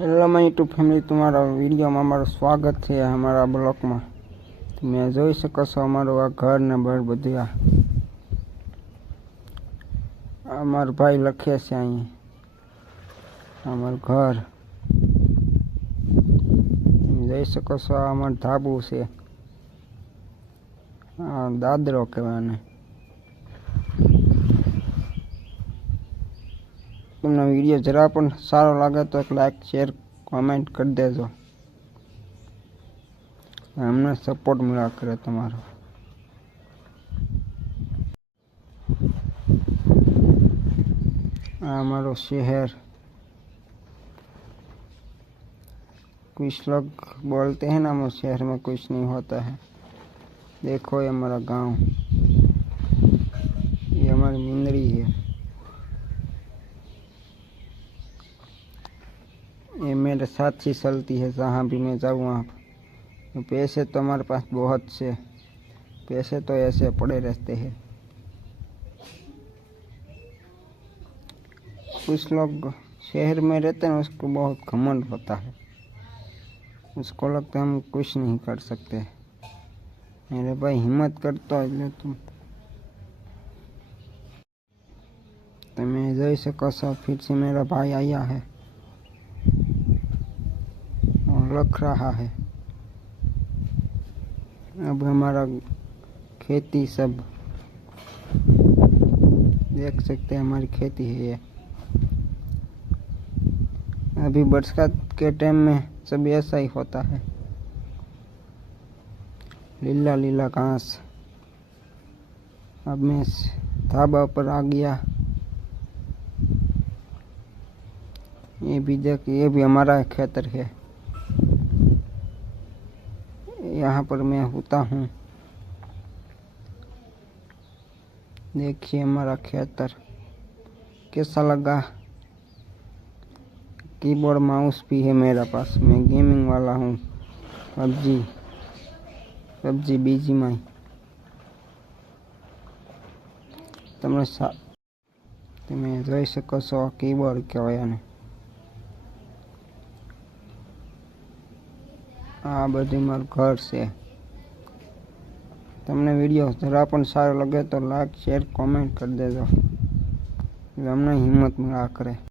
Hello मैं YouTube family, तुम्हारा video में हमारा स्वागत है। हमारा ब्लॉग में તમે જોઈ શકો છો અમારું આ ઘર ને બહાર બધું અમારો ભાઈ લખે છે અહીં અમારું ઘર તમે જોઈ શકો છો। આ અમારું ધાબુ છે, દાદરો કહેવાય ને। તમને વિડીયો જરા પણ સારો લાગે તો એક લાઈક શેર कमेंट कर देजो, हमने सपोर्ट मिला करे तुम्हारा। हमारो शहर, कुछ लोग बोलते हैं ना हमारे शहर में कुछ नहीं होता है। देखो ये हमारा गांव, ये हमारी मिंदरी है, ये मेरे साथ ही चलती है। जहाँ भी मैं जाऊँ वहाँ पर पैसे तो हमारे पास बहुत से, पैसे तो ऐसे पड़े रहते हैं। कुछ लोग शहर में रहते हैं, उसको बहुत घमंड होता है, उसको लगता है हम कुछ नहीं कर सकते। मेरे भाई हिम्मत करता है तुम्हें जोई सको છો। फिर से मेरा भाई आया है और लख रहा है। अब हमारा खेती सब देख सकते हैं, हमारी खेती है ये। अभी बरसात के टाइम में सब ऐसा ही होता है, लीला लीला घास। अब मैं धाबा पर आ गया, ये भी देख, ये भी हमारा खेतर है। यहाँ पर मैं होता हूँ, देखिए हमारा खेतर कैसा लगा। कीबोर्ड माउस भी है मेरा पास, मैं गेमिंग वाला हूँ। पबजी बीजी में તમે જોઈ શકો છો કીબોર્ડ કહેવાય આને। આ બધું મારું ઘર છે। તમને વિડીયો જરા પણ સારો લાગે તો લાઈક શેર કોમેન્ટ કરી દેજો, અમને હિંમત મળ્યા કરે।